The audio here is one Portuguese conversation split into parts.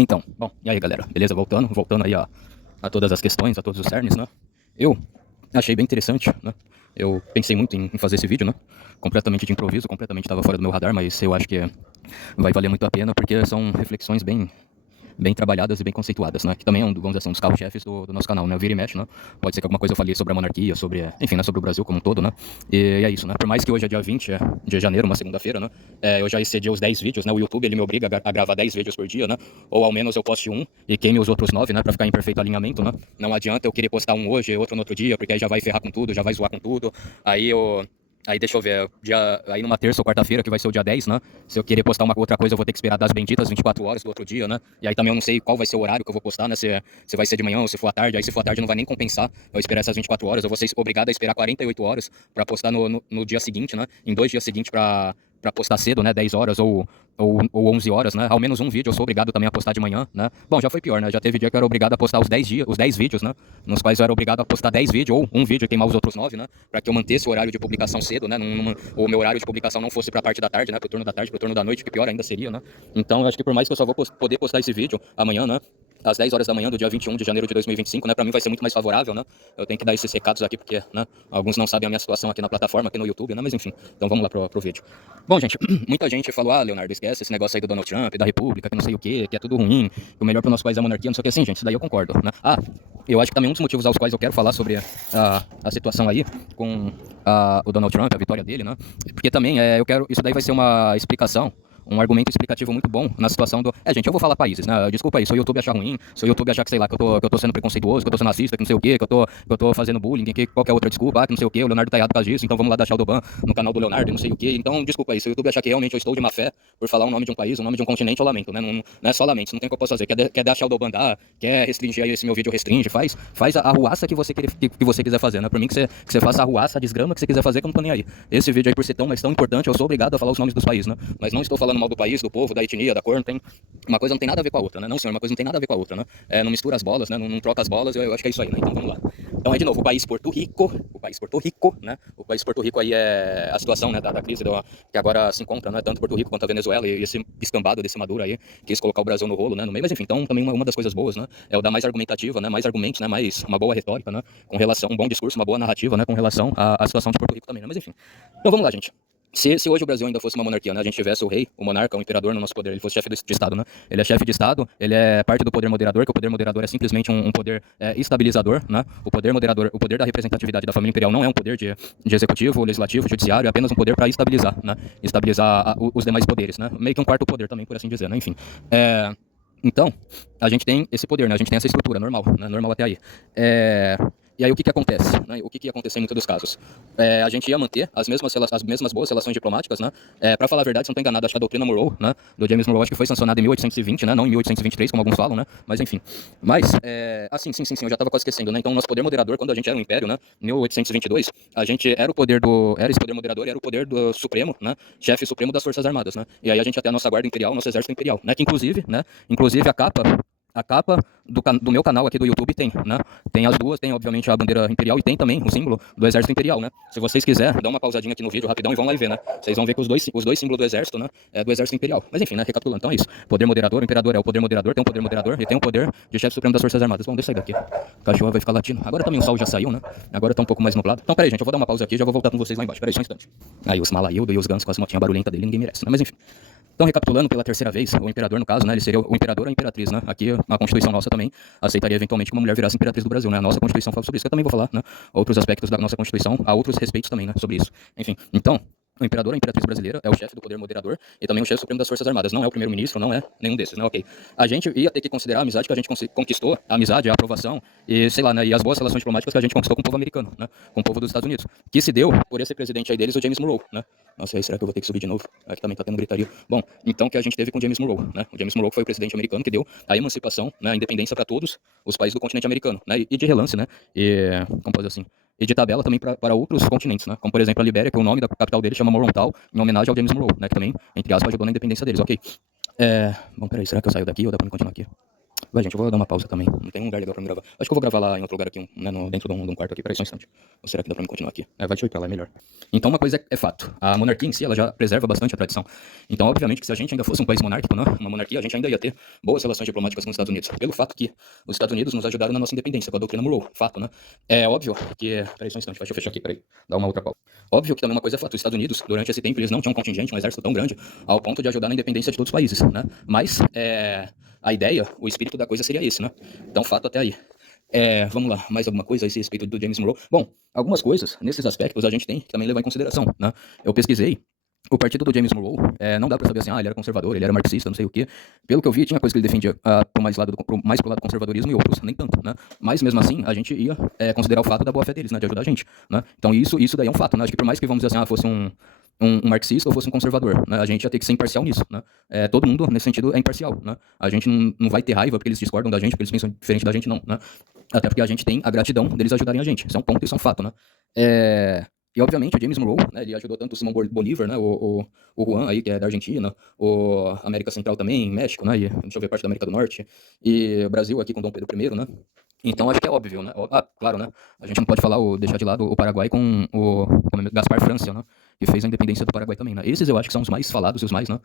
Então, bom, e aí galera, beleza? Voltando aí a todas as questões, a todos os cernes, né? Eu achei bem interessante, né? Eu pensei muito em fazer esse vídeo, né? Completamente de improviso, completamente estava fora do meu radar, mas eu acho que vai valer muito a pena porque são reflexões bem trabalhadas e bem conceituadas, né? Que também é vamos dizer assim, um dos carros-chefes do nosso canal, né? Vira e mexe, né? Pode ser que alguma coisa eu falei sobre a monarquia, enfim, né? Sobre o Brasil como um todo, né? E é isso, né? Por mais que hoje é dia 20 de janeiro, uma segunda-feira, né? Eu já excedi os 10 vídeos, né? O YouTube, ele me obriga a gravar 10 vídeos por dia, né? Ou ao menos eu poste um e queime os outros 9, né? Pra ficar em perfeito alinhamento, né? Não adianta eu querer postar um hoje e outro no outro dia, porque aí já vai ferrar com tudo, já vai zoar com tudo. Aí eu... Aí deixa eu ver, aí numa terça ou quarta-feira, que vai ser o dia 10, né? Se eu querer postar uma outra coisa, eu vou ter que esperar das benditas 24 horas do outro dia, né? E aí também eu não sei qual vai ser o horário que eu vou postar, né? Se vai ser de manhã ou se for à tarde. Aí se for à tarde não vai nem compensar eu esperar essas 24 horas. Eu vou ser obrigado a esperar 48 horas pra postar no dia seguinte, né? Em 2 dias seguintes pra postar cedo, né? 10 horas ou 11 horas, né? Ao menos um vídeo eu sou obrigado também a postar de manhã, né? Bom, já foi pior, né? Já teve dia que eu era obrigado a postar os 10 vídeos, né? Nos quais eu era obrigado a postar 10 vídeos ou um vídeo e queimar os outros 9, né? Pra que eu mantesse o horário de publicação cedo, né? Ou o meu horário de publicação não fosse pra parte da tarde, né? Pro turno da tarde, pro turno da noite, que pior ainda seria, né? Então, eu acho que por mais que eu só vou poder postar esse vídeo amanhã, né? Às 10 horas da manhã do dia 21 de janeiro de 2025, né? Pra mim vai ser muito mais favorável, né? Eu tenho que dar esses recados aqui porque, né? Alguns não sabem a minha situação aqui na plataforma, aqui no YouTube, né? Mas enfim, então vamos lá pro vídeo. Bom, gente, muita gente falou, Leonardo, esquece esse negócio aí do Donald Trump, da República, que não sei o quê, que é tudo ruim, que o melhor pro nosso país é a monarquia, não sei o que assim, gente, isso daí eu concordo, né? Eu acho que também um dos motivos aos quais eu quero falar sobre a situação aí com o Donald Trump, a vitória dele, né? Porque também isso daí vai ser uma explicação, um argumento explicativo muito bom na situação do... gente, eu vou falar países, né? Desculpa aí, se o YouTube achar ruim, se o YouTube achar que, sei lá, que eu tô sendo preconceituoso, que eu tô sendo racista, que não sei o quê, que eu tô fazendo bullying, que qualquer outra desculpa, que não sei o quê, o Leonardo tá errado por causa disso, então vamos lá dar Shadowban no canal do Leonardo, não sei o quê. Então, desculpa aí, se o YouTube achar que realmente eu estou de má fé por falar o nome de um país, o nome de um continente, eu lamento, né? Não é só lamento, não tem o que eu posso fazer. Quer dar Shadowban, quer restringir aí esse meu vídeo, restringe, faz a arruaça que você quiser fazer, né? Por mim que você faça a arruaça, a desgrama que você quiser fazer, que eu não tô nem aí. Esse vídeo aí, por ser mas tão importante, eu sou obrigado a falar os nomes dos países, né? Mas não estou falando mal do país, do povo, da etnia, da cor, não tem... Uma coisa não tem nada a ver com a outra, né? Não, senhor, uma coisa não tem nada a ver com a outra, né? Não mistura as bolas, né? Não troca as bolas, eu acho que é isso aí, né? Então vamos lá. Então de novo, o país Porto Rico, né? O país Porto Rico aí é a situação, né, da crise que agora se encontra, né? Tanto Porto Rico quanto a Venezuela e esse escambado desse Maduro aí, quis colocar o Brasil no rolo, né? No meio, mas enfim, então também uma das coisas boas, né? É o da mais argumentativa, né? Mais argumentos, né? Mais uma boa retórica, né? Com relação, um bom discurso, uma boa narrativa, né? Com relação à situação de Porto Rico também, né? Mas enfim. Então vamos lá, gente. Se hoje o Brasil ainda fosse uma monarquia, né, a gente tivesse o rei, o monarca, o imperador no nosso poder, ele fosse chefe de Estado, né? Ele é chefe de Estado, ele é parte do poder moderador, que o poder moderador é simplesmente um poder estabilizador, né? O poder moderador, o poder da representatividade da família imperial não é um poder de executivo, legislativo, judiciário, é apenas um poder para estabilizar, né? Estabilizar os demais poderes, né? Meio que um quarto poder também, por assim dizer, né? Enfim. Então, a gente tem esse poder, né? A gente tem essa estrutura normal, né? Normal até aí. E aí o que acontece? Né? O que ia acontecer em muitos dos casos? A gente ia manter as mesmas boas relações diplomáticas, né? Para falar a verdade, se não estou enganado, acho que a doutrina Monroe, né? Do James Monroe, acho que foi sancionada em 1820, né? Não em 1823, como alguns falam, né? Mas enfim. Sim, eu já estava quase esquecendo, né? Então, o nosso poder moderador, quando a gente era um império, né? Em 1822, a gente era esse poder moderador e era o poder do Supremo, né? Chefe supremo das Forças Armadas, né? E aí a gente ia ter a nossa guarda imperial, nosso exército imperial, né? Que inclusive a capa do meu canal aqui do YouTube tem, né? Tem as duas, tem obviamente a bandeira imperial e tem também o símbolo do exército imperial, né? Se vocês quiserem, dá uma pausadinha aqui no vídeo rapidão e vão lá e ver, né? Vocês vão ver que os dois símbolos do exército, né? É do exército imperial. Mas enfim, né? Recapitulando, então é isso. Poder moderador, o imperador é o poder moderador, tem um poder moderador e tem um poder de chefe supremo das Forças Armadas. Bom, deixa eu sair daqui. O cachorro vai ficar latindo. Agora também o sol já saiu, né? Agora tá um pouco mais nublado. Então peraí, gente, eu vou dar uma pausa aqui e já vou voltar com vocês lá embaixo. Peraí, só um instante. Aí os Malaildo e os Guns com as motinhas barulhentas dele, ninguém merece, né? Mas enfim. Então, recapitulando pela terceira vez, o imperador, no caso, né, ele seria o imperador ou a imperatriz, né? Aqui, a Constituição nossa também aceitaria eventualmente que uma mulher virasse imperatriz do Brasil, né? A nossa Constituição fala sobre isso, que eu também vou falar, né? Outros aspectos da nossa Constituição, há outros respeitos também, né? Sobre isso. Enfim, então, o imperador ou a imperatriz brasileira é o chefe do poder moderador e também o chefe supremo das Forças Armadas. Não é o primeiro-ministro, não é nenhum desses, né? Ok. A gente ia ter que considerar a amizade que a gente conquistou, a amizade, a aprovação e, sei lá, né? E as boas relações diplomáticas que a gente conquistou com o povo americano, né? Com o povo dos Estados Unidos. Que se deu por esse presidente aí deles, o James Monroe, né? Nossa, aí será que eu vou ter que subir de novo? Aqui também tá tendo gritaria. Bom, então que a gente teve com o James Monroe, né? O James Monroe foi o presidente americano que deu a emancipação, né? A independência para todos os países do continente americano, né? E de relance, né? Como pode dizer assim? E de tabela também para outros continentes, né? Como por exemplo a Libéria, que o nome da capital dele chama Morrontal, em homenagem ao James Monroe, né? Que também, entre aspas, ajudou na independência deles, ok? Bom, peraí, será que eu saio daqui ou dá pra me continuar aqui? Vai, gente, eu vou dar uma pausa também. Não tem um lugar legal pra me gravar. Acho que eu vou gravar lá em outro lugar aqui, né, dentro de um quarto aqui. Peraí, só um instante. Ou será que dá pra me continuar aqui? Vai, deixa eu ir pra lá, é melhor. Então, uma coisa é fato. A monarquia em si, ela já preserva bastante a tradição. Então, obviamente, que se a gente ainda fosse um país monárquico, né, uma monarquia, a gente ainda ia ter boas relações diplomáticas com os Estados Unidos. Pelo fato que os Estados Unidos nos ajudaram na nossa independência com a doutrina Monroe. Fato, né? É óbvio que... Peraí, só um instante. Deixa eu fechar aqui, peraí. Dá uma outra pausa. Óbvio que também uma coisa é fato. Os Estados Unidos, durante esse tempo, eles não tinham um contingente, um exército tão grande ao ponto de ajudar na independência de todos os países, né? Mas, a ideia, o espírito da coisa seria esse, né? Então, fato até aí. Vamos lá, mais alguma coisa a esse respeito do James Monroe? Bom, algumas coisas nesses aspectos a gente tem que também levar em consideração, né? Eu pesquisei. O partido do James Monroe, não dá pra saber assim, ele era conservador, ele era marxista, não sei o quê. Pelo que eu vi, tinha coisa que ele defendia mais pro lado do conservadorismo e outros nem tanto, né? Mas mesmo assim, a gente ia considerar o fato da boa-fé deles, né? De ajudar a gente, né? Então isso daí é um fato, né? Acho que por mais que vamos dizer assim, fosse um marxista ou fosse um conservador, né? A gente ia ter que ser imparcial nisso, né? Todo mundo, nesse sentido, é imparcial, né? A gente não vai ter raiva porque eles discordam da gente, porque eles pensam diferente da gente, não, né? Até porque a gente tem a gratidão deles ajudarem a gente. Isso é um ponto, isso é um fato, né? E obviamente o James Monroe, né, ele ajudou tanto o Simão Bolívar, né, o Juan aí, que é da Argentina, o América Central também, México, né, e, deixa eu ver, parte da América do Norte, e o Brasil aqui com Dom Pedro I, né? Então acho que é óbvio, né? Claro, né? A gente não pode deixar de lado o Paraguai com o Gaspar França, né? Que fez a independência do Paraguai também, né? Esses eu acho que são os mais falados e os mais, né?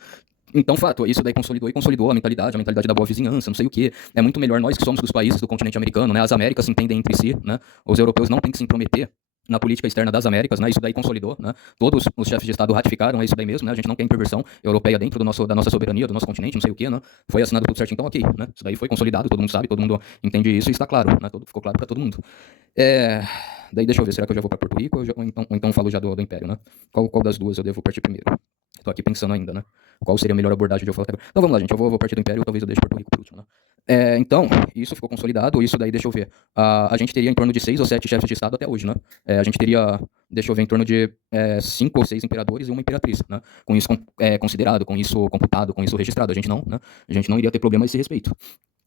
Então, fato, isso daí consolidou a mentalidade da boa vizinhança, não sei o quê. É muito melhor nós que somos dos países do continente americano, né? As Américas se entendem entre si, né? Os europeus não têm que se intrometer na política externa das Américas, né? Isso daí consolidou, né? Todos os chefes de Estado ratificaram, é isso daí mesmo, né? A gente não quer intervenção europeia dentro da nossa soberania, do nosso continente, não sei o quê, né? Foi assinado tudo certinho, então ok, né? Isso daí foi consolidado, todo mundo sabe, todo mundo entende isso e está claro, né? Ficou claro para todo mundo. Daí deixa eu ver, será que eu já vou para Porto Rico ou então falo já do Império, né? Qual das duas eu devo partir primeiro? Tô aqui pensando ainda, né? Qual seria a melhor abordagem de eu falar até agora? Então vamos lá, gente, eu vou partir do Império, talvez eu deixe Porto Rico por último, né? Então, isso ficou consolidado, isso daí, deixa eu ver. A gente teria em torno de 6 ou 7 chefes de Estado até hoje, né? A gente teria, deixa eu ver, em torno de 5 ou 6 imperadores e uma imperatriz, né? Com isso considerado, com isso computado, com isso registrado. A gente não, né? A gente não iria ter problema a esse respeito.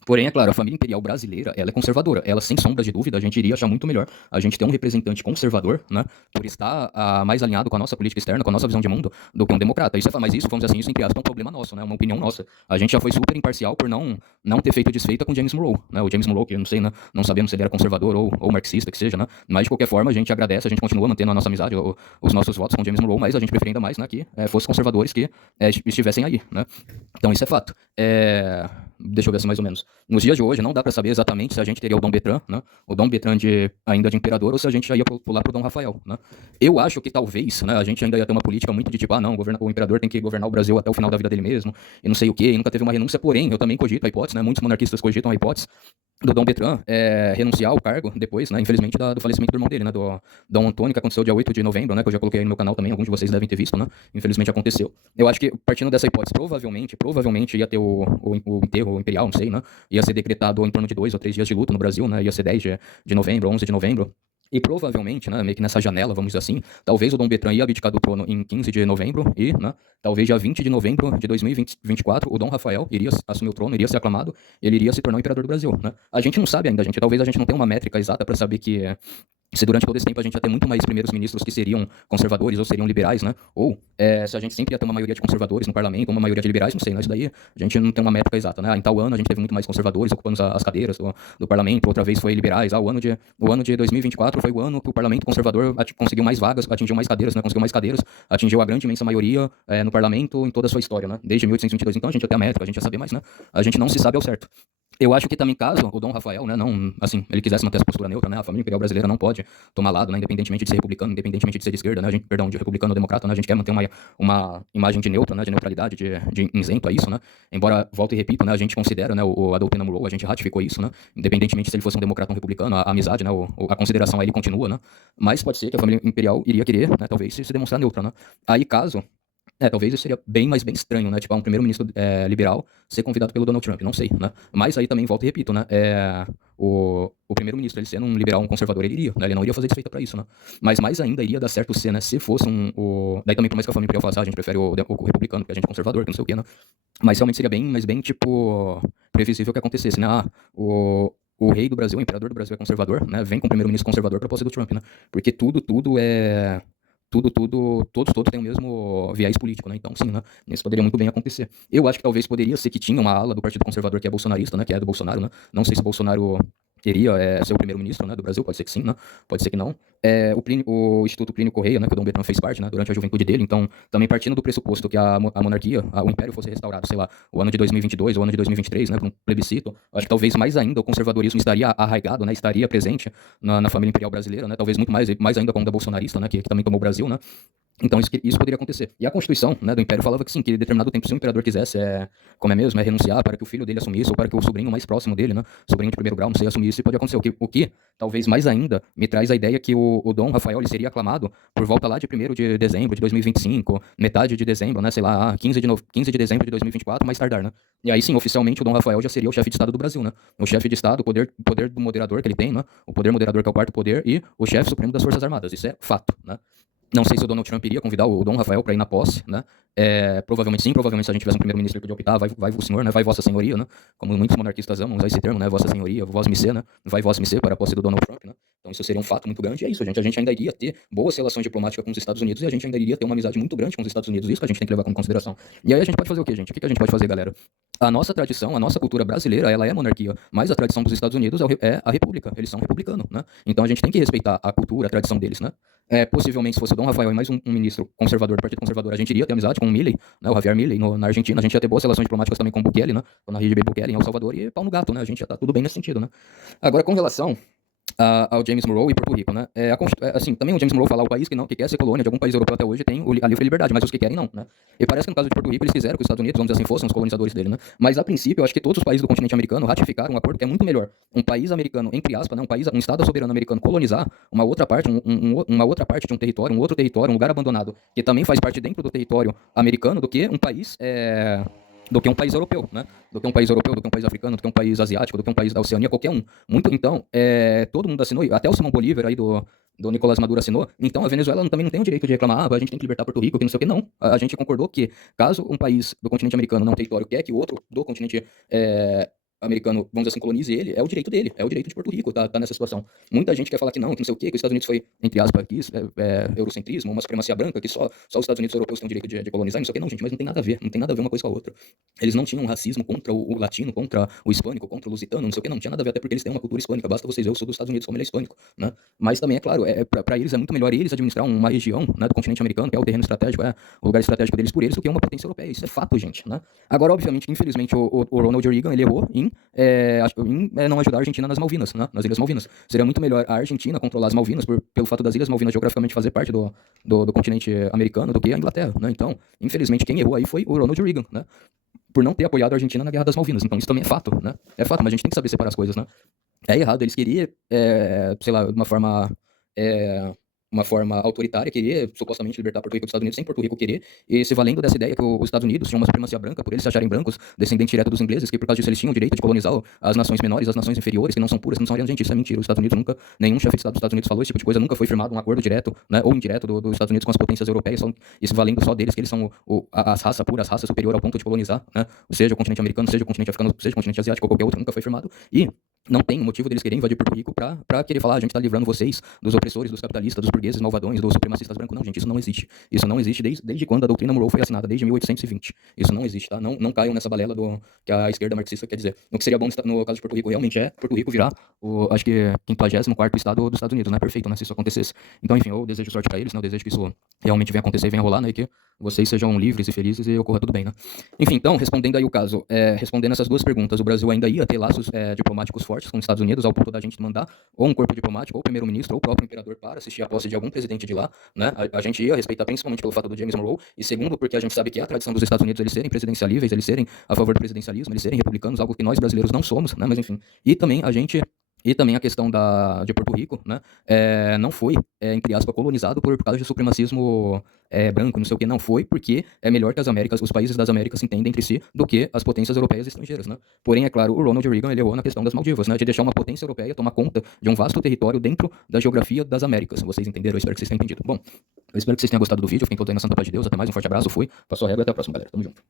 Porém, é claro, a família imperial brasileira, ela é conservadora. Ela, sem sombra de dúvida, a gente iria achar muito melhor a gente ter um representante conservador, né, por estar mais alinhado com a nossa política externa, com a nossa visão de mundo, do que um democrata. Mas isso, vamos dizer assim, isso entre aspas, é um problema nosso, né, uma opinião nossa. A gente já foi super imparcial por não ter feito desfeita com James Monroe, né, o James Monroe, que eu não sei, né, não sabemos se ele era conservador ou marxista, que seja, né, mas de qualquer forma a gente agradece, a gente continua mantendo a nossa amizade, os nossos votos com James Monroe, mas a gente preferia ainda mais, né, que fosse conservadores que estivessem aí, né. Então isso é fato. Deixa eu ver se mais ou menos. Nos dias de hoje, não dá para saber exatamente se a gente teria o Dom Bertrand, né? O Dom Bertrand ainda de imperador, ou se a gente já ia pular pro Dom Rafael, né? Eu acho que talvez, né, a gente ainda ia ter uma política muito de tipo, não, o imperador tem que governar o Brasil até o final da vida dele mesmo, e não sei o quê, e nunca teve uma renúncia, porém, eu também cogito a hipótese, né? Muitos monarquistas cogitam a hipótese do Dom Bertrand renunciar ao cargo depois, né, infelizmente, do falecimento do irmão dele, né, do Dom Antônio, que aconteceu dia 8 de novembro, né, que eu já coloquei aí no meu canal também, alguns de vocês devem ter visto, né, infelizmente aconteceu. Eu acho que, partindo dessa hipótese, provavelmente ia ter o enterro imperial, não sei, né, ia ser decretado em torno de 2 ou 3 dias de luto no Brasil, né, ia ser 10 de novembro, 11 de novembro, e provavelmente, né, meio que nessa janela, vamos dizer assim, talvez o Dom Bertrand ia abdicar do trono em 15 de novembro e, né, talvez dia 20 de novembro de 2024, o Dom Rafael iria assumir o trono, iria ser aclamado, ele iria se tornar o imperador do Brasil, né? A gente não sabe ainda, gente, talvez a gente não tenha uma métrica exata para saber que se durante todo esse tempo a gente ia ter muito mais primeiros ministros que seriam conservadores ou seriam liberais, né? Ou se a gente sempre ia ter uma maioria de conservadores no parlamento, uma maioria de liberais, não sei, né? Isso daí a gente não tem uma métrica exata, né? Em tal ano a gente teve muito mais conservadores ocupando as cadeiras do parlamento, outra vez foi liberais. O ano de 2024 foi o ano que o parlamento conservador conseguiu mais vagas, atingiu mais cadeiras, né? Conseguiu mais cadeiras, atingiu a grande imensa maioria no parlamento em toda a sua história, né? Desde 1822, então a gente ia ter a métrica, a gente ia saber mais, né? A gente não se sabe ao certo. Eu acho que também, caso o Dom Rafael, né, não, assim, ele quisesse manter essa postura neutra, né, a família imperial brasileira não pode tomar lado, né, independentemente de ser republicano, independentemente de ser de esquerda, né, de republicano ou democrata, né, a gente quer manter uma imagem de neutra, né, de neutralidade, de isento a isso, né, embora, volto e repito, né, a gente considera, né, a doutrina Monroe, a gente ratificou isso, né, independentemente se ele fosse um democrata ou um republicano, a amizade, né, a consideração a ele continua, né, mas pode ser que a família imperial iria querer, né, talvez se demonstrar neutra, né, aí caso talvez isso seria bem, mas bem estranho, né? Tipo, um primeiro-ministro liberal ser convidado pelo Donald Trump, não sei, né? Mas aí também, volto e repito, né? O primeiro-ministro, ele sendo um liberal, um conservador, ele iria, né? Ele não iria fazer desfeita pra isso, né? Mas mais ainda iria dar certo ser, né? Se fosse daí também, por mais que a família imperial falasse, a gente prefere o republicano, porque a gente é conservador, que não sei o quê, né? Mas realmente seria bem, mas bem, tipo, previsível que acontecesse, né? O rei do Brasil, o imperador do Brasil é conservador, né? Vem com o primeiro-ministro conservador pra posse do Trump, né? Porque tudo todos têm o mesmo viés político, né? Então, sim, né? Isso poderia muito bem acontecer. Eu acho que talvez poderia ser que tinha uma ala do Partido Conservador que é bolsonarista, né? Que é do Bolsonaro, né? Não sei se o Bolsonaro queria ser o primeiro-ministro, né, do Brasil, pode ser que sim, né? Pode ser que não. O Instituto Plínio Correia, né, que o Dom Bertrand fez parte, né, durante a juventude dele, então, também partindo do pressuposto que a monarquia, o império fosse restaurado, sei lá, o ano de 2022, o ano de 2023, né, para um plebiscito, acho que talvez mais ainda o conservadorismo estaria arraigado, né, estaria presente na família imperial brasileira, né, talvez muito mais ainda com a onda bolsonarista, né, que também tomou o Brasil, né, então isso poderia acontecer. E a Constituição, né, do Império falava que sim, que em determinado tempo, se o imperador quisesse, como é mesmo, renunciar para que o filho dele assumisse, ou para que o sobrinho mais próximo dele, né, sobrinho de primeiro grau, não sei, assumisse, pode acontecer. O que talvez mais ainda, me traz a ideia que o Dom Rafael ele seria aclamado por volta lá de 1º de dezembro de 2025, metade de dezembro, né, sei lá, 15 de dezembro de 2024, mais tardar, né. E aí sim, oficialmente, o Dom Rafael já seria o chefe de Estado do Brasil, né. O chefe de Estado, o poder do moderador que ele tem, né, o poder moderador que é o quarto poder, e o chefe supremo das Forças Armadas. Isso é fato, né. Não sei se o Donald Trump iria convidar o Dom Rafael para ir na posse, né? Provavelmente sim, provavelmente se a gente tivesse um primeiro-ministro ele podia optar, vai o senhor, né? Vai vossa senhoria, né? Como muitos monarquistas amam usar esse termo, né? Vossa senhoria, vós me ser, né? Vai vós me ser para a posse do Donald Trump, né? Então isso seria um fato muito grande, e é isso, gente. A gente ainda iria ter boas relações diplomáticas com os Estados Unidos, e a gente ainda iria ter uma amizade muito grande com os Estados Unidos, isso que a gente tem que levar como consideração. E aí a gente pode fazer o quê, gente? O que a gente pode fazer, galera? A nossa tradição, a nossa cultura brasileira, ela é monarquia, mas a tradição dos Estados Unidos é a república, eles são republicanos, né? Então a gente tem que respeitar a cultura, a tradição deles, né? Possivelmente, se fosse o Dom Rafael e mais um ministro conservador do Partido Conservador, a gente iria ter amizade com o Milley, né, o Javier Milley, na Argentina. A gente ia ter boas relações diplomáticas também com o Bukele, né, com a Nayib Bukele em El Salvador, e pau no gato, né, a gente ia estar tudo bem nesse sentido, né. Agora, com relação ao James Monroe e Porto Rico, né? Assim, também o James Monroe falar o país que quer ser colônia de algum país europeu até hoje tem a livre liberdade, mas os que querem não, né? E parece que no caso de Porto Rico eles quiseram que os Estados Unidos, vamos dizer assim, fossem os colonizadores dele, né? Mas a princípio eu acho que todos os países do continente americano ratificaram um acordo que é muito melhor. Um país americano, entre aspas, né? Um estado soberano americano colonizar uma outra parte, uma outra parte de um território, um outro território, um lugar abandonado, que também faz parte dentro do território americano, do que um país europeu, né? Do que um país europeu, do que um país africano, do que um país asiático, do que um país da Oceania, qualquer um. Muito, então, todo mundo assinou, até o Simão Bolívar aí do Nicolás Maduro assinou. Então a Venezuela também não tem o direito de reclamar, a gente tem que libertar Porto Rico, que não sei o que, não. A gente concordou que caso um país do continente americano, não território, quer que o outro do continente americano, vamos dizer assim, colonize ele, é o direito dele, é o direito de Porto Rico, tá nessa situação. Muita gente quer falar que não sei o que os Estados Unidos foi, entre aspas, aqui, eurocentrismo, uma supremacia branca, que só os Estados Unidos europeus têm o direito de colonizar, não sei o que, não, gente, mas não tem nada a ver, não tem nada a ver uma coisa com a outra. Eles não tinham racismo contra o latino, contra o hispânico, contra o lusitano, não sei o que, não tinha nada a ver, até porque eles têm uma cultura hispânica, basta vocês ver o sul dos Estados Unidos como ele é hispânico, né? Mas também, é claro, para eles é muito melhor eles administrar uma região, né, do continente americano, que é o terreno estratégico, o lugar estratégico deles por eles, do que uma potência europeia, isso é fato, gente, né? Agora, obviamente, infelizmente, o Ronald Reagan, ele errou em não ajudar a Argentina nas Malvinas, né, nas Ilhas Malvinas. Seria muito melhor a Argentina controlar as Malvinas, pelo fato das Ilhas Malvinas geograficamente fazer parte do continente americano, do que a Inglaterra, né? Então, infelizmente, quem errou aí foi o Ronald Reagan, né? Por não ter apoiado a Argentina na Guerra das Malvinas. Então isso também é fato, né? É fato, mas a gente tem que saber separar as coisas, né? É errado, eles queriam, sei lá, de uma forma autoritária, querer supostamente libertar Porto Rico dos Estados Unidos sem Porto Rico querer, e se valendo dessa ideia que os Estados Unidos tinham uma supremacia branca, por eles se acharem brancos, descendente direto dos ingleses, que por causa disso eles tinham o direito de colonizar as nações menores, as nações inferiores, que não são puras, que não são arianas. Gente, isso é mentira. Os Estados Unidos nunca, nenhum chefe de Estado dos Estados Unidos falou esse tipo de coisa, nunca foi firmado um acordo direto, né, ou indireto dos Estados Unidos com as potências europeias, isso valendo só deles, que eles são as raças puras, as raças superior ao ponto de colonizar, né, seja o continente americano, seja o continente africano, seja o continente asiático, ou qualquer outro, nunca foi firmado, e não tem motivo deles querem invadir Porto Rico pra querer falar, a gente tá livrando vocês dos opressores, dos capitalistas, dos burgueses malvadões, dos supremacistas brancos. Não, gente, isso não existe. Isso não existe desde quando a doutrina Monroe foi assinada, desde 1820. Isso não existe, tá? Não caiam nessa balela que a esquerda marxista quer dizer. O que seria bom no caso de Porto Rico realmente é Porto Rico virar acho que 54º estado dos Estados Unidos, né? Perfeito, né? Se isso acontecesse. Então, enfim, eu desejo sorte pra eles, né? Eu desejo que isso realmente venha acontecer e venha rolar, né? E que vocês sejam livres e felizes e ocorra tudo bem, né? Enfim, então, respondendo aí o caso, respondendo essas duas perguntas, o Brasil ainda ia ter laços diplomáticos fortes com os Estados Unidos, ao ponto da gente mandar ou um corpo diplomático, ou o primeiro-ministro, ou o próprio imperador para assistir a posse de algum presidente de lá, né? A gente ia respeitar principalmente pelo fato do James Monroe, e segundo, porque a gente sabe que é a tradição dos Estados Unidos eles serem presidencialíveis, eles serem a favor do presidencialismo, eles serem republicanos, algo que nós brasileiros não somos, né? Mas enfim. E também a questão de Porto Rico, né? Não foi, entre aspas, colonizado por causa de supremacismo branco, não sei o que, não foi, porque é melhor que os países das Américas se entendem entre si do que as potências europeias e estrangeiras, né? Porém, é claro, o Ronald Reagan ele errou na questão das Maldivas, né? De deixar uma potência europeia tomar conta de um vasto território dentro da geografia das Américas. Vocês entenderam? Eu espero que vocês tenham entendido. Bom, eu espero que vocês tenham gostado do vídeo. Fiquem todos aí na santa paz de Deus. Até mais, um forte abraço, fui, passou a régua e até a próxima, galera. Tamo junto.